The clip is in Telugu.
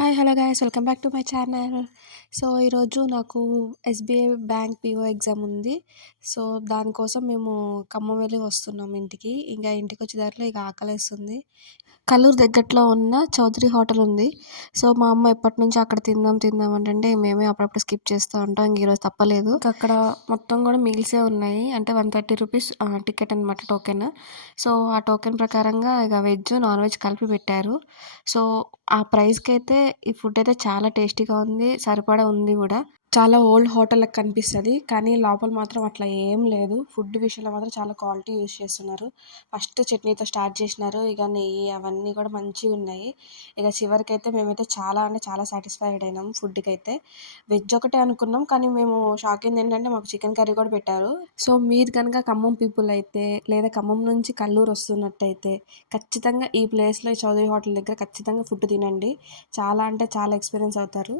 Hi hello guys welcome back to my channel. So ఈరోజు నాకు ఎస్బీఐ బ్యాంక్ పీఓ ఎగ్జామ్ ఉంది. సో దానికోసం మేము ఖమ్మం వెళ్ళి వస్తున్నాం ఇంటికి. ఇంకా ఇంటికి వచ్చే దారిలో ఇక ఆకలేస్తుంది. కల్లూరు దగ్గరలో ఉన్న చౌదరి హోటల్ ఉంది. సో మా అమ్మ ఎప్పటినుంచో అక్కడ తిందాం అంటే మేమే అప్పుడప్పుడు స్కిప్ చేస్తూ ఉంటాం. ఇంక ఈరోజు తప్పలేదు. ఇంకా అక్కడ మొత్తం కూడా మీల్సే ఉన్నాయి. అంటే 130 రూపీస్ టికెట్ అనమాట, టోకెన్. సో ఆ టోకెన్ ప్రకారంగా ఇక వెజ్ నాన్ వెజ్ కలిపి పెట్టారు. సో ఆ ప్రైస్‌కైతే ఈ ఫుడ్ అయితే చాలా టేస్టీగా ఉంది. సరిపడా ఉంది గూడా. చాలా ఓల్డ్ హోటల్ లెక్క కనిపిస్తది. కానీ లోపల మాత్రం అట్లా ఏం లేదు. ఫుడ్ విషయంలో మాత్రం చాలా క్వాలిటీ యూజ్ చేస్తున్నారు. ఫస్ట్ చట్నీతో స్టార్ట్ చేసినారు. ఇక నెయ్యి అవన్నీ కూడా మంచిగున్నాయి. ఇక చివరికైతే మేమైతే చాలా అంటే చాలా సాటిస్ఫైడ్ అయినాం ఫుడ్‌కైతే. వెజ్ ఒకటే అనుకున్నాం. కానీ మేము షాక్ అయింది ఏంటంటే మాకు చికెన్ కర్రీ కూడా పెట్టారు. సో మీరు కనుక ఖమ్మం పీపుల్ అయితే లేదా ఖమ్మం నుంచి కల్లూరు వస్తున్నట్టయితే ఖచ్చితంగా ఈ ప్లేస్‌లో చౌదరి హోటల్ దగ్గర ఖచ్చితంగా ఫుడ్ తినండి. చాలా అంటే చాలా ఎక్స్‌పీరియన్స్ అవుతారు.